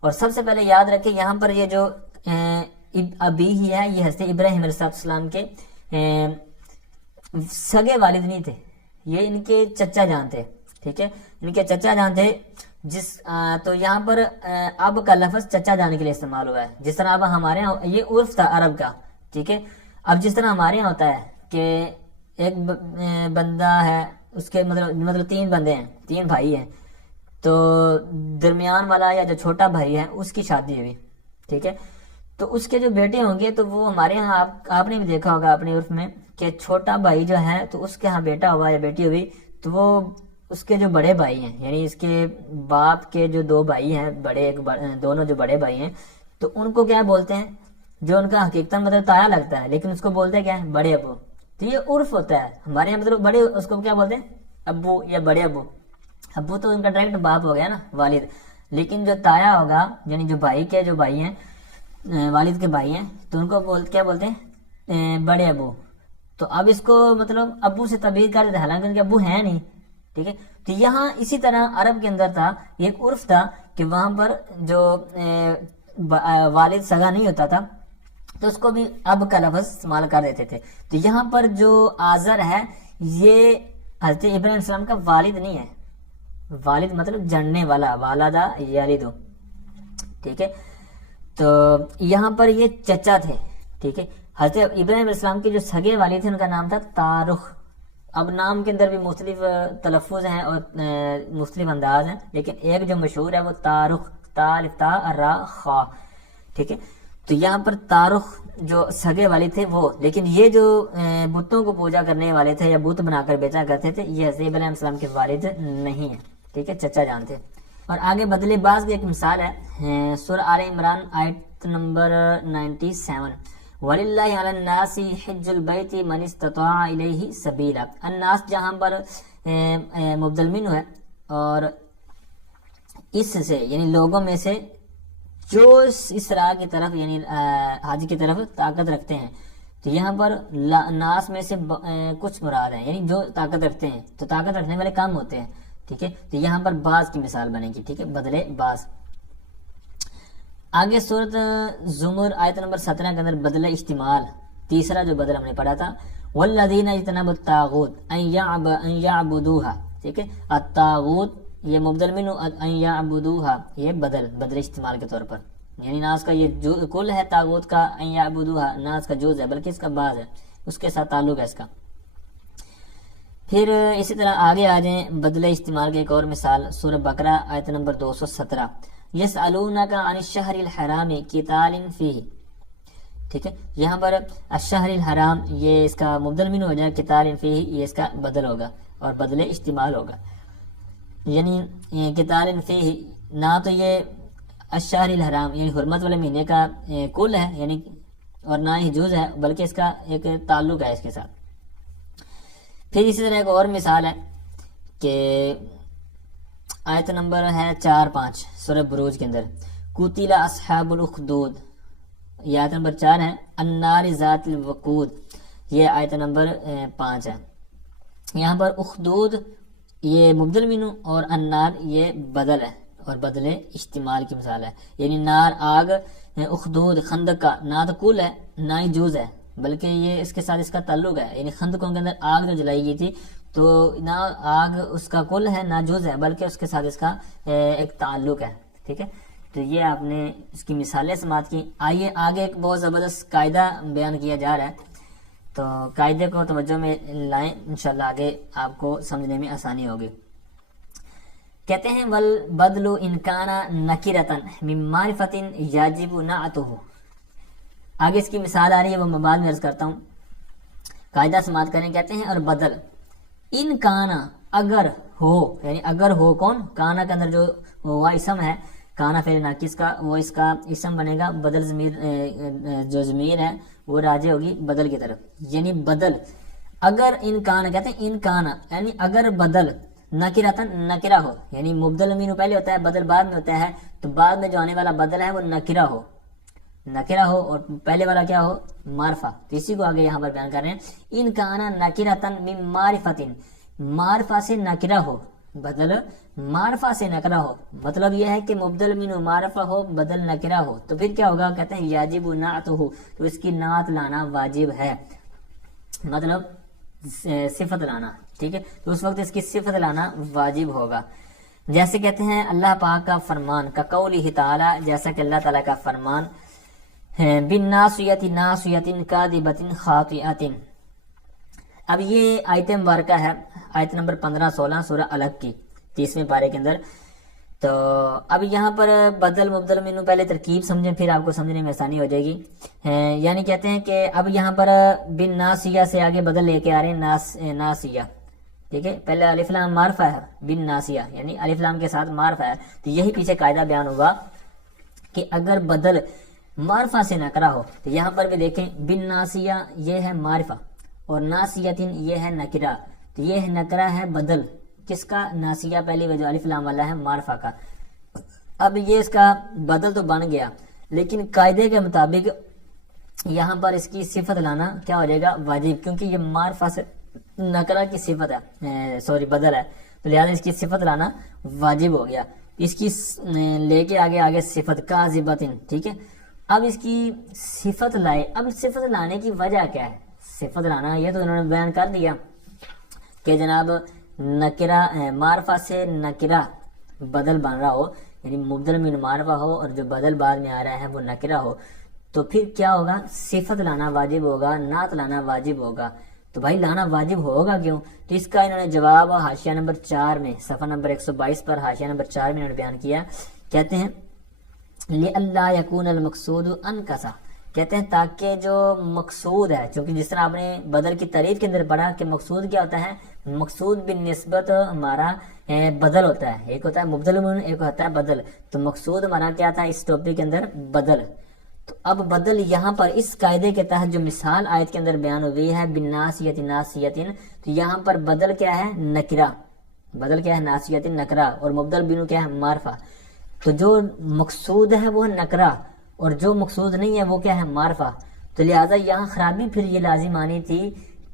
اور سب سے پہلے یاد رکھیں یہاں پر یہ جو ابی ہی ہے یہ حضرت ابراہیم علیہ السلام کے سگے والد نہیں تھے، یہ ان کے چچا جان تھے. ٹھیک ہے، ان کے چچا جان تھے. تو یہاں پر اب کا لفظ چچا جان کے لیے استعمال ہوا ہے، جس طرح اب ہمارے یہ عرف تھا عرب کا. ٹھیک ہے، اب جس طرح ہمارے یہاں ہوتا ہے کہ ایک بندہ ہے، اس کے مطلب 3 بندے ہیں، 3 بھائی ہیں، تو درمیان والا یا جو چھوٹا بھائی ہے اس کی شادی ہوئی، ٹھیک ہے، تو اس کے جو بیٹے ہوں گے تو وہ ہمارے یہاں آپ نے بھی دیکھا ہوگا اپنے عرف میں کہ چھوٹا بھائی جو ہے تو اس کے ہاں بیٹا ہوا یا بیٹی ہوئی تو وہ اس کے جو بڑے بھائی ہیں، یعنی اس کے باپ کے جو 2 بھائی ہیں دونوں جو بڑے بھائی ہیں، تو ان کو کیا بولتے ہیں، جو ان کا حقیقتاً مطلب تایا لگتا ہے لیکن اس کو بولتے ہیں کیا ہے، بڑے ابو. تو یہ عرف ہوتا ہے ہمارے یہاں، مطلب بڑے اس کو کیا بولتے ہیں، ابو یا بڑے ابو. ابو تو ان کا ڈائریکٹ باپ ہو گیا نا، والد، لیکن جو تایا ہوگا یعنی جو بھائی کے جو بھائی ہیں، والد کے بھائی ہیں، تو ان کو کیا بولتے ہیں، بڑے ابو. تو اب اس کو مطلب ابو سے تعبیر کر دیتے ہیں، حالانکہ ان کے ابو ہیں نہیں، ٹھیک ہے. تو یہاں اسی طرح عرب کے اندر تھا، ایک عرف تھا کہ وہاں پر جو والد سگا نہیں ہوتا تھا تو اس کو بھی اب کا لفظ استعمال کر دیتے تھے. تو یہاں پر جو آزر ہے یہ حضرت ابراہیم علیہ السلام کا والد نہیں ہے، والد مطلب جننے والا، والدہ یالدو، ٹھیک ہے. تو یہاں پر یہ چچا تھے، ٹھیک ہے. حضرت ابراہیم علیہ السلام کے جو سگے والد تھے ان کا نام تھا تارخ. اب نام کے اندر بھی مختلف تلفظ ہیں اور مختلف انداز ہیں، لیکن ایک جو مشہور ہے وہ تارخ، تا را خا، ٹھیک ہے. تو یہاں پر تارخ جو سگے والے تھے وہ، لیکن یہ جو بتوں کو پوجا کرنے والے تھے یا بت بنا کر بیچا کرتے تھے یہ حضرت ابراہیم علیہ السلام کے والد نہیں ہیں، ٹھیک ہے، چچا جان تھے. اور آگے بدلے باز کی ایک مثال ہے، سورہ آل عمران آیت نمبر 97، وَلِلَّهِ عَلَى النَّاسِ حِجُّ الْبَيْتِ مَنِ اسْتَطَاعَ إِلَيْهِ سَبِيلًا. الناس جہاں پر مبدل منہ ہے، اور اس سے یعنی لوگوں میں سے جو اس راہ کی طرف یعنی حج کی طرف طاقت رکھتے ہیں. تو یہاں پر ناس میں سے کچھ مراد ہیں، یعنی جو طاقت رکھتے ہیں، تو طاقت رکھنے والے کام ہوتے ہیں، ٹھیک ہے. تو یہاں پر بعض کی مثال بنے گی، ٹھیک ہے، بدلے بعض. آگے سورۃ زمر آیت نمبر 17 کے اندر بدل احتمال، تیسرا جو بدل ہم نے پڑھا تھا، والذین اجتنبوا الطاغوت ان یعبدوها، ٹھیک ہے. الطاغوت یہ مبدل منہ، ان یعبدوها یہ بدل استعمال کے طور پر، یعنی ناس کا یہ جو کل ہے طاغوت کا، ان یعبدوها ناس کا جز ہے بلکہ اس کا بعض ہے، اس کے ساتھ تعلق ہے اس کا. پھر اسی طرح آگے آ جائیں بدل استعمال کی ایک اور مثال، سورہ بقرہ آیت نمبر 217، یسألونک عن الشہر الحرام قتال فیہ، ٹھیک ہے. یہاں پر الشہر الحرام یہ اس کا مبدل منہ ہو جائے، قتال فیہ یہ اس کا بدل ہوگا اور بدل استعمال ہوگا. یعنی قتال فیہ نہ تو یہ الشہر الحرام یعنی حرمت والے مہینے کا کل ہے یعنی، اور نہ ہی جز ہے، بلکہ اس کا ایک تعلق ہے اس کے ساتھ. پھر اسی طرح ایک اور مثال ہے کہ آیت نمبر ہے 4-5 سورہ بروج کے اندر، قتل اصحاب الاخدود، یہ آیت نمبر 4 ہے، النار ذات الوقود یہ آیت نمبر 5 ہے. یہاں پر اخدود یہ مبدل منہ اور النار یہ بدل ہے اور بدل استعمال کی مثال ہے. یعنی نار آگ، اخدود خندق کا نہ تو کل ہے نہ ہی جوز ہے، بلکہ یہ اس کے ساتھ اس کا تعلق ہے. یعنی خندقوں کے اندر آگ جو جلائی گئی تھی تو نہ آگ اس کا کل ہے نہ جز ہے، بلکہ اس کے ساتھ اس کا ایک تعلق ہے، ٹھیک ہے. تو یہ آپ نے اس کی مثالیں سماعت کی. آئیے آگے ایک بہت زبردست قاعدہ بیان کیا جا رہا ہے، تو قاعدے کو توجہ میں لائیں، انشاءاللہ آگے آپ کو سمجھنے میں آسانی ہوگی. کہتے ہیں والبدل ان کان نکرۃ من معرفۃ یجب نعتہ. آگے اس کی مثال آ رہی ہے، وہ میں بعد میں عرض کرتا ہوں. قاعدہ سماعت کریں، کہتے ہیں اور بدل ان کانا اگر ہو، یعنی اگر ہو کون، کانا کے اندر جو ہوا اسم ہے، کانا فعل ناقص کا، وہ اس کا اسم بنے گا، بدل ضمیر جو ضمیر ہے وہ راجع ہوگی بدل کی طرف. یعنی بدل اگر ان کانا، کہتے ہیں ان کانا یعنی اگر بدل نکرتن نکرہ ہو، یعنی مبدل منہ پہلے ہوتا ہے بدل بعد میں ہوتا ہے، تو بعد میں جو آنے والا بدل ہے وہ نکرہ ہو، نکرہ ہو، اور پہلے والا کیا ہو، معرفہ. تو اسی کو آگے یہاں پر بیان کر رہے ہیں، ان کانا نکرتن من معرفۃ، معرفہ سے نکرہ ہو، بدل معرفہ سے نکرہ ہو. مطلب یہ ہے کہ مبدل منہ معرفہ ہو، بدل نکرہ ہو، تو پھر کیا ہوگا، کہتے ہیں یجب نعتہ، تو اس کی نعت لانا واجب ہے، مطلب صفت لانا، ٹھیک ہے. تو اس وقت اس کی صفت لانا واجب ہوگا. جیسے کہتے ہیں اللہ پاک کا فرمان، کا قولہ تعالی، جیسا کہ اللہ تعالیٰ کا فرمان بالناصیۃ ناصیۃ کاذبۃ خاطئۃ. اب یہ آیت مبارکہ ہے آیت نمبر 15-16 سورہ الگ کی 30ویں پارے کے اندر. تو اب یہاں پر بدل مبدل منو پہلے ترکیب سمجھیں پھر آپ کو سمجھنے میں آسانی ہو جائے گی. یعنی کہتے ہیں کہ اب یہاں پر بن ناسیہ سے آگے بدل لے کے آ رہے ہیں ناسیہ. ٹھیک ہے, پہلے الف لام معرفہ ہے بن ناسیہ یعنی الف لام کے ساتھ معرفہ ہے. تو یہی پیچھے قاعدہ بیان ہوگا کہ اگر بدل معرفہ سے نکرہ ہو تو یہاں پر بھی دیکھیں بن ناسیہ یہ ہے معرفہ اور ناسیتن یہ ہے نکرہ. تو یہ نکرہ ہے بدل کس کا؟ ناسیہ پہلی وجہ الف لام والا ہے معرفہ کا. اب یہ اس کا بدل تو بن گیا لیکن قاعدے کے مطابق یہاں پر اس کی صفت لانا کیا ہو جائے گا؟ واجب, کیونکہ یہ معرفہ سے نکرہ کی صفت ہے بدل ہے, تو لہذا اس کی صفت لانا واجب ہو گیا. اس کی لے کے آگے صفت کاذبۃ. ٹھیک ہے, اب اس کی صفت لائے. اب صفت لانے کی وجہ کیا ہے؟ صفت لانا یہ تو انہوں نے بیان کر دیا کہ جناب نکرہ معرفہ سے نکرہ بدل بن رہا ہو یعنی مبدل من معرفہ ہو اور جو بدل بعد میں آ رہا ہے وہ نکرہ ہو تو پھر کیا ہوگا؟ صفت لانا واجب ہوگا, نعت لانا واجب ہوگا. تو بھائی لانا واجب ہوگا کیوں؟ تو اس کا انہوں نے جواب حاشیہ نمبر 4 میں صفحہ نمبر 122 پر حاشیہ نمبر 4 میں انہوں نے بیان کیا. کہتے ہیں لِأَلَّا يَكُونَ الْمَقْصُودُ أَنْكَسَ, کہتے ہیں تاکہ جو مقصود ہے, چونکہ جس طرح آپ نے بدل کی تعریف کے اندر پڑھا کہ مقصود کیا ہوتا ہے؟ مقصود بالنسبت ہمارا بدل ہوتا ہے. ایک ہوتا ہے مبدل من, ایک ہوتا ہے بدل. تو مقصود ہمارا کیا تھا اس ٹاپک کے اندر؟ بدل. تو اب بدل یہاں پر اس قاعدے کے تحت جو مثال آیت کے اندر بیان ہوئی ہے بالناسیۃ ناسیۃ, تو یہاں پر بدل کیا ہے؟ نکرہ. بدل کیا ہے؟ ناسیۃ نکرہ, اور مبدل بنو کیا ہے؟ معرفہ. تو جو مقصود ہے وہ نکرہ اور جو مقصود نہیں ہے وہ کیا ہے؟ معرفہ. تو لہٰذا یہاں خرابی پھر یہ لازم آنی تھی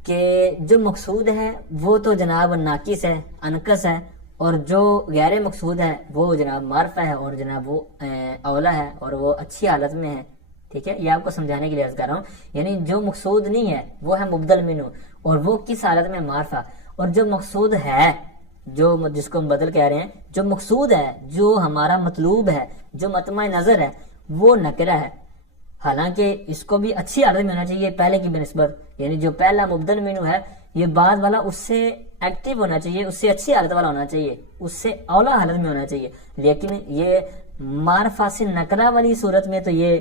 کہ جو مقصود ہے وہ تو جناب ناقص ہے, انقص ہے, اور جو غیر مقصود ہے وہ جناب معرفہ ہے اور جناب وہ اولا ہے اور وہ اچھی حالت میں ہے. ٹھیک ہے, یہ آپ کو سمجھانے کے لیے عرض کر رہا ہوں. یعنی جو مقصود نہیں ہے وہ ہے مبدل منو اور وہ کس حالت میں؟ معرفہ. اور جو مقصود ہے جو جس کو ہم بدل کہہ رہے ہیں, جو مقصود ہے جو ہمارا مطلوب ہے جو مطمع نظر ہے وہ نکرہ ہے. حالانکہ اس کو بھی اچھی حالت میں ہونا چاہیے پہلے کی بنسبت, یعنی جو پہلا مبدل منو ہے یہ بعد والا اس سے ایکٹیو ہونا چاہیے, اس سے اچھی حالت والا ہونا چاہیے, اس سے اولا حالت میں ہونا چاہیے. لیکن یہ معرفہ سے نکرہ والی صورت میں تو یہ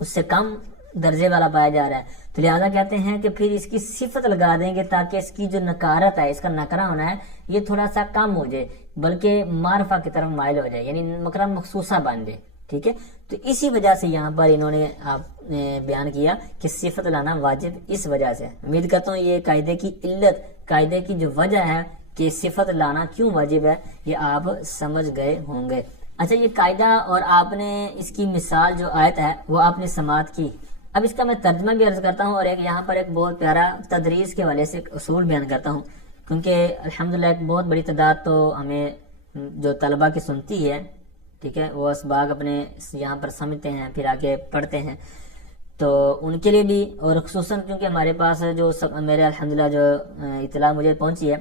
اس سے کم درجے والا پایا جا رہا ہے. تو لہذا کہتے ہیں کہ پھر اس کی صفت لگا دیں گے تاکہ اس کی جو نکارت ہے, اس کا نکرہ ہونا ہے, یہ تھوڑا سا کم ہو جائے بلکہ معرفہ کی طرف مائل ہو جائے, یعنی نکرہ مخصوصہ بن جائے. ٹھیک ہے, تو اسی وجہ سے یہاں پر انہوں نے بیان کیا کہ صفت لانا واجب اس وجہ سے. امید کرتا ہوں یہ قاعدے کی علت, قاعدے کی جو وجہ ہے کہ صفت لانا کیوں واجب ہے یہ آپ سمجھ گئے ہوں گے. اچھا, یہ قاعدہ اور آپ نے اس کی مثال جو آیت ہے وہ آپ نے سماعت کی. اب اس کا میں ترجمہ بھی عرض کرتا ہوں اور ایک یہاں پر ایک بہت پیارا تدریس کے حوالے سے اصول بیان کرتا ہوں, کیونکہ الحمدللہ ایک بہت بڑی تعداد تو ہمیں جو طلبہ کی سنتی ہے, ٹھیک ہے, وہ اسباق اپنے یہاں پر سمجھتے ہیں پھر آگے پڑھتے ہیں, تو ان کے لیے بھی, اور خصوصاً کیونکہ ہمارے پاس جو میرے الحمدللہ جو اطلاع مجھے پہنچی ہے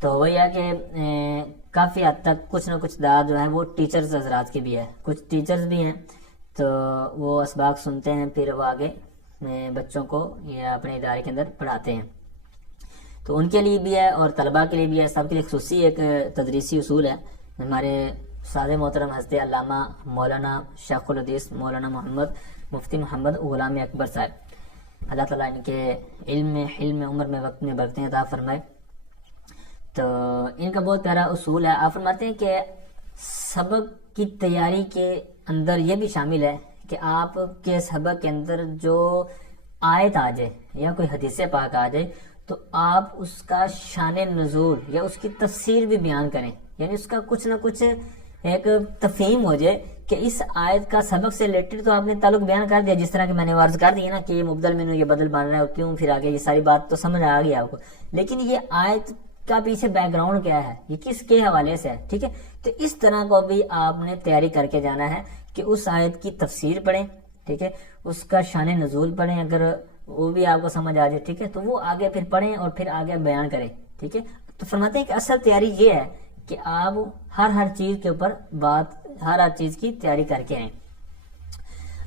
تو وہ یہ کہ کافی حد تک کچھ نہ کچھ داد جو ہے وہ ٹیچرز حضرات کی بھی ہے, کچھ ٹیچرز بھی ہیں تو وہ اسباق سنتے ہیں پھر وہ آگے بچوں کو یا اپنے ادارے کے اندر پڑھاتے ہیں. تو ان کے لیے بھی ہے اور طلباء کے لیے بھی ہے, سب کے لیے خصوصی ایک تدریسی اصول ہے. ہمارے استاد محترم حضرت علامہ مولانا شیخ الحدیث مولانا محمد مفتی محمد غلام اکبر صاحب, اللہ تعالیٰ ان کے علم میں حلم میں عمر میں وقت میں برکتیں عطا فرمائے. تو ان کا بہت پیارا اصول ہے. آپ فرماتے ہیں کہ سبق کی تیاری کے اندر یہ بھی شامل ہے کہ آپ کے سبق کے اندر جو آیت آ جائے یا کوئی حدیث پاک آ جائے تو آپ اس کا شان نزول یا اس کی تفسیر بھی بیان کریں, یعنی اس کا کچھ نہ کچھ ایک تفہیم ہو جائے کہ اس آیت کا سبق سے ریلیٹڈ تو آپ نے تعلق بیان کر دیا, جس طرح کہ میں نے عرض کر دیا نا کہ یہ مبدل منو یہ بدل بن رہا ہے کیوں, پھر آگے یہ ساری بات تو سمجھ آ گئی آپ کو, لیکن یہ آیت کا پیچھے بیک گراؤنڈ کیا ہے, یہ کس کے حوالے سے ہے. ٹھیک ہے, تو اس طرح کو بھی آپ نے تیاری کر کے جانا ہے کہ اس آیت کی تفسیر پڑھیں, ٹھیک ہے, اس کا شان نزول پڑھیں, اگر وہ بھی آپ کو سمجھ آ جائے, ٹھیک ہے, تو وہ آگے پھر پڑھیں اور پھر آگے بیان کریں. ٹھیک ہے, تو فرماتے ہیں کہ اصل تیاری یہ ہے کہ آپ ہر چیز کے اوپر ہر چیز کی تیاری کر کے آئیں.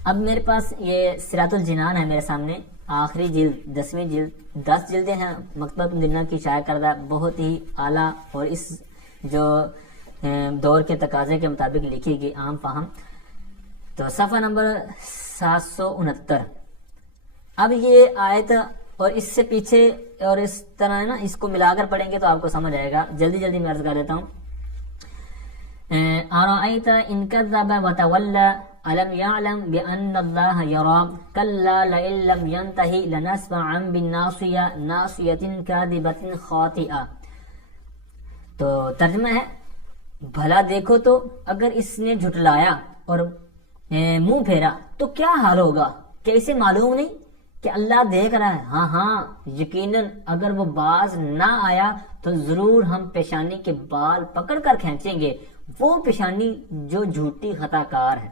اب میرے پاس یہ صراط الجنان ہے میرے سامنے، آخری جلد 10ویں جلد، 10 جلدیں ہیں مکتبۃ المدینہ کی شائع کردہ، بہت ہی اعلیٰ اور اس جو دور کے تقاضے کے مطابق لکھی گئی، عام فہم۔ تو صفحہ نمبر 769۔ اب یہ آیت اور اس سے پیچھے اور اس طرح نا اس کو ملا کر پڑھیں گے تو آپ کو سمجھ آئے گا۔ جلدی میں عرض کر دیتا ہوں۔ أَرَأَيْتَ إِنْ كَذَّبَ وَتَوَلَّى أَلَمْ يَعْلَمْ بِأَنَّ اللَّهَ يَرَى كَلَّا لَئِن لَّمْ يَنْتَهِ لَنَسْفَعًا بِالنَّاصِيَةِ نَاصِيَةٍ كَاذِبَةٍ خَاطِئَةٍ۔ تو ترجمہ ہے، بھلا دیکھو تو اگر اس نے جھٹلایا اور منہ پھیرا تو کیا حال ہوگا، کہ اسے معلوم نہیں کہ اللہ دیکھ رہا ہے؟ ہاں یقیناً اگر وہ باز نہ آیا تو ضرور ہم پیشانی کے بال پکڑ کر کھینچیں گے، وہ پیشانی جو جھوٹی خطا کار ہے۔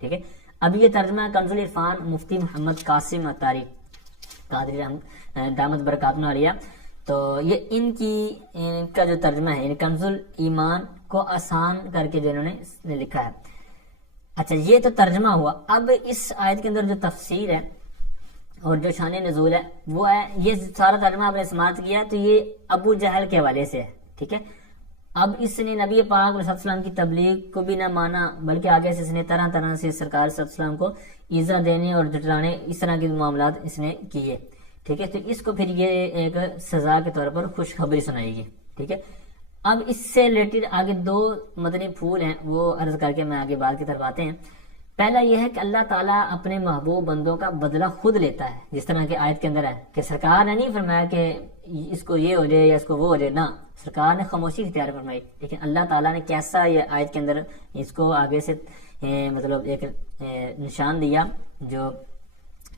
ٹھیک ہے، اب یہ ترجمہ کنز العرفان مفتی محمد قاسم عطاری قادری دامت برکاتہ عالیہ۔ تو یہ ان کا جو ترجمہ ہے، کنز الایمان کو آسان کر کے جو انہوں نے لکھا ہے۔ اچھا، یہ تو ترجمہ ہوا۔ اب اس آیت کے اندر جو تفسیر ہے اور جو شان نزول ہے وہ ہے، یہ سارا ترجمہ آپ نے سماعت کیا تو یہ ابو جہل کے حوالے سے ہے۔ ٹھیک ہے، اب اس نے نبی پاک علیہ السلام کی تبلیغ کو بھی نہ مانا، بلکہ آگے سے اس نے طرح طرح سے سرکار صلی اللہ علیہ وسلم کو ایذا دینے اور جھٹلانے، اس طرح کے معاملات اس نے کیے۔ ٹھیک ہے، تو اس کو پھر یہ ایک سزا کے طور پر خوشخبری سنائے گی۔ ٹھیک ہے، اب اس سے ریلیٹڈ آگے 2 مدنی پھول ہیں، وہ عرض کر کے میں آگے بات کی طرف آتے ہیں۔ پہلا یہ ہے کہ اللہ تعالیٰ اپنے محبوب بندوں کا بدلہ خود لیتا ہے، جس طرح کہ آیت کے اندر ہے کہ سرکار نے نہیں فرمایا کہ اس کو یہ ہو جائے یا اس کو وہ ہو جائے، نہ، سرکار نے خاموشی اختیار فرمائی، لیکن اللہ تعالیٰ نے کیسا یہ آیت کے اندر اس کو آگے سے مطلب ایک نشان دیا جو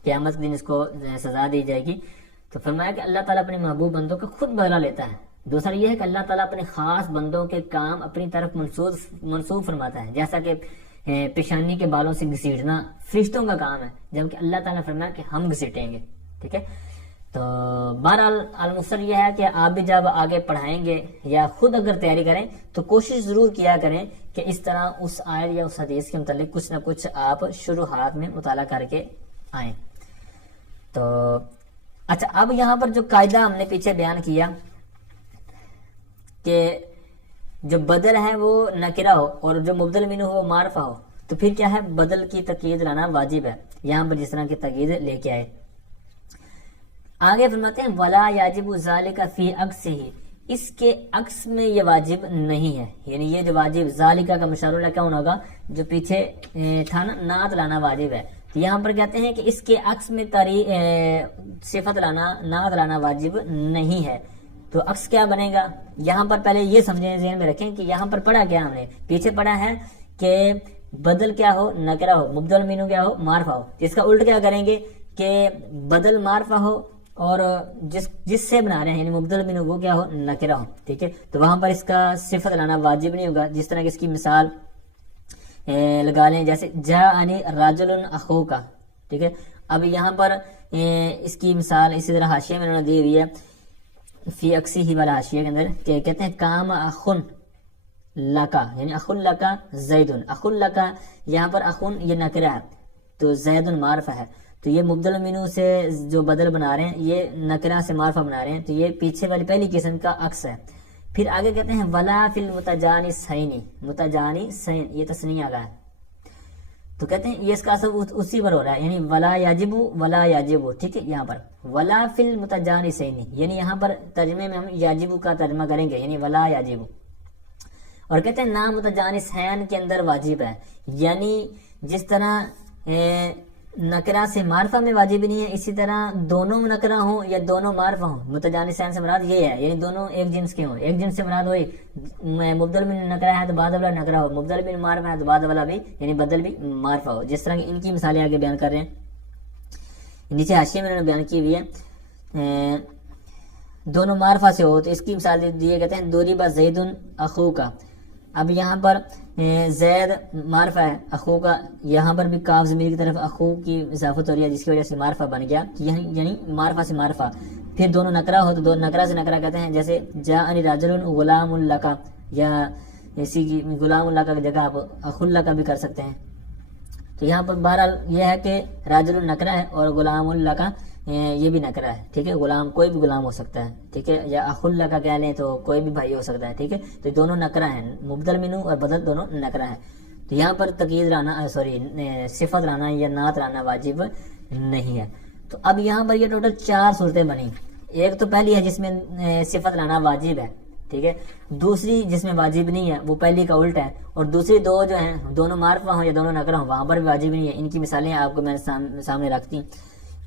قیامت کے دن اس کو سزا دی جائے گی۔ تو فرمایا کہ اللہ تعالیٰ اپنے محبوب بندوں کا خود بدلہ لیتا ہے۔ دوسرا یہ ہے کہ اللہ تعالیٰ اپنے خاص بندوں کے کام اپنی طرف منسوخ فرماتا ہے، جیسا کہ پیشانی کے بالوں سے گھسیٹنا فرشتوں کا کام ہے، جبکہ اللہ تعالیٰ نے فرمایا کہ ہم گھسیٹیں گے۔ ٹھیک ہے، تو بہرحال المصر یہ ہے کہ آپ بھی جب آگے پڑھائیں گے یا خود اگر تیاری کریں تو کوشش ضرور کیا کریں کہ اس طرح اس آیت یا اس حدیث کے متعلق کچھ نہ کچھ آپ شروحات میں مطالعہ کر کے آئیں۔ تو اچھا، اب یہاں پر جو قاعدہ ہم نے پیچھے بیان کیا کہ جو بدل ہے وہ نکرہ ہو اور جو مبدل منہ ہو معرفہ ہو، تو پھر کیا ہے، بدل کی تقید لانا واجب ہے، یہاں پر جس طرح کی تقید لے کے آئے۔ آگے فرماتے ہیں وَلَا يَجِبُ ذَلِكَ فِي عَكْسِهِ، اس کے عکس میں یہ واجب نہیں ہے، یعنی یہ جو واجب ذالکہ کا مشار اللہ کون ہوگا، جو پیچھے تھا نا، نعت لانا واجب ہے، تو یہاں پر کہتے ہیں کہ اس کے عکس میں صفت لانا، نعت لانا واجب نہیں ہے۔ تو عکس کیا بنے گا، یہاں پر پہلے یہ سمجھیں، ذہن میں رکھیں کہ یہاں پر پڑھا کیا ہم نے، پیچھے پڑھا ہے کہ بدل کیا ہو، نکرہ ہو، مبدل منہ کیا ہو، معرفہ ہو۔ اس کا الٹ کیا کریں گے کہ بدل معرفہ ہو اور جس سے بنا رہے ہیں یعنی مبدل منہ وہ کیا ہو، نکرہ ہو۔ ٹھیک ہے، تو وہاں پر اس کا صفت لانا واجب نہیں ہوگا، جس طرح کی اس کی مثال لگا لیں، جیسے جاءنی رجل اخوک۔ ٹھیک ہے، اب یہاں پر اس کی مثال اسی طرح حاشیے میں انہوں نے دی ہوئی ہے، فی اکسی ہی والا حاشیے کے اندر، کہ کہتے ہیں کام اخن لکا، یعنی اخن لکا زیدن، اخن لکا، یہاں پر اخن یہ نکرہ ہے تو زیدن معرفہ ہے، تو یہ مبدل منہ سے جو بدل بنا رہے ہیں یہ نکرہ سے معرفہ بنا رہے ہیں، تو یہ پیچھے والی پہلی قسم کا عکس ہے۔ پھر آگے کہتے ہیں ولا فی المتجانسین، متجانسین یہ تثنیہ آ رہا ہے، تو کہتے ہیں یہ اس کا اثر اسی پر ہو رہا ہے، یعنی ولا یجب ولا یجب۔ ٹھیک ہے، یہاں پر ولا فی المتجانسین، یعنی یہاں پر ترجمے میں ہم یجب کا ترجمہ کریں گے، یعنی ولا یجب، اور کہتے ہیں نا متجانسین کے اندر واجب ہے، یعنی جس طرح نکرہ سے معرفہ میں واجب نہیں ہے، اسی طرح دونوں نکرہ ہوں یا دونوں معرفہ ہوں، متجانسین سے مراد یہ ہے، یعنی دونوں ایک جنس کے ہوں، ایک جنس سے مراد ہوئی مبدل من نکرہ ہے تو بعد والا نکرہ ہو، مبدل من معرفہ ہے تو بعد والا بھی یعنی بدل بھی معرفہ ہو، جس طرح کی ان کی مثالیں آگے بیان کر رہے ہیں، نیچے حاشیے میں انہوں نے بیان کی ہوئی ہے، دونوں معرفہ سے ہو تو اس کی مثال دیے کہتے ہیں دوری با زید اخو کا۔ اب یہاں پر زید معرفہ ہے، اخو کا، یہاں پر بھی کاف ضمیر کی طرف اخو کی اضافت ہو رہی ہے جس کی وجہ سے معرفہ بن گیا، یعنی معرفہ سے معرفہ۔ پھر دونوں نکرہ ہو تو دو نکرہ سے نکرہ کہتے ہیں، جیسے جاءنی رجل غلام لک، یا اسی کی غلام لک کی جگہ آپ اخو لک بھی کر سکتے ہیں۔ تو یہاں پر بہرحال یہ ہے کہ راجل نکرہ ہے اور غلام اللہ کا یہ بھی نکرہ ہے، ٹھیک ہے، غلام کوئی بھی غلام ہو سکتا ہے، ٹھیک ہے، یا اخ اللہ کا کہہ لیں تو کوئی بھی بھائی ہو سکتا ہے، ٹھیک ہے، تو دونوں نکرہ ہیں، مبدل منو اور بدل دونوں نکرہ ہیں. تو یہاں پر تقید لانا صفت لانا یا نعت لانا واجب نہیں ہے. تو اب یہاں پر یہ ٹوٹل 4 صورتیں بنی. ایک تو پہلی ہے جس میں صفت لانا واجب ہے، ٹھیک ہے، دوسری جس میں واجب نہیں ہے وہ پہلی کا الٹ ہے، اور دوسری دو جو ہیں دونوں معرفہ ہوں یا دونوں نکرہ ہوں وہاں پر بھی واجب نہیں ہے. ان کی مثالیں آپ کو میں نے سامنے رکھتی.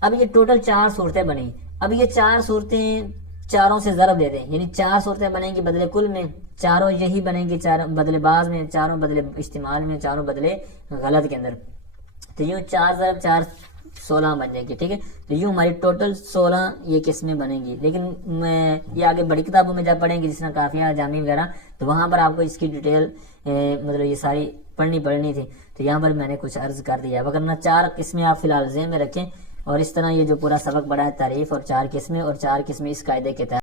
اب یہ ٹوٹل 4 صورتیں بنی. اب یہ 4 صورتیں چاروں سے ضرب دے دیں، یعنی 4 صورتیں بنیں گی بدلے کل میں، چاروں یہی بنیں گی، چار بدلے بعض میں، چاروں بدلے استعمال میں، چاروں بدلے غلط کے اندر. تو یوں 4 ضرب 4 16 بن جائے گی، ٹھیک ہے. تو یوں ہماری ٹوٹل 16 یہ قسمیں بنیں گی. لیکن یہ آگے بڑی کتابوں میں جب پڑھیں گے جس طرح کافیہ جامی وغیرہ تو وہاں پر آپ کو اس کی ڈیٹیل مطلب یہ ساری پڑھنی تھی. تو یہاں پر میں نے کچھ عرض کر دیا. وگرنہ 4 قسمیں آپ فی الحال ذہن میں رکھیں، اور اس طرح یہ جو پورا سبق بڑا ہے تعریف اور 4 قسمیں، اور 4 قسمیں اس قاعدے کے تحت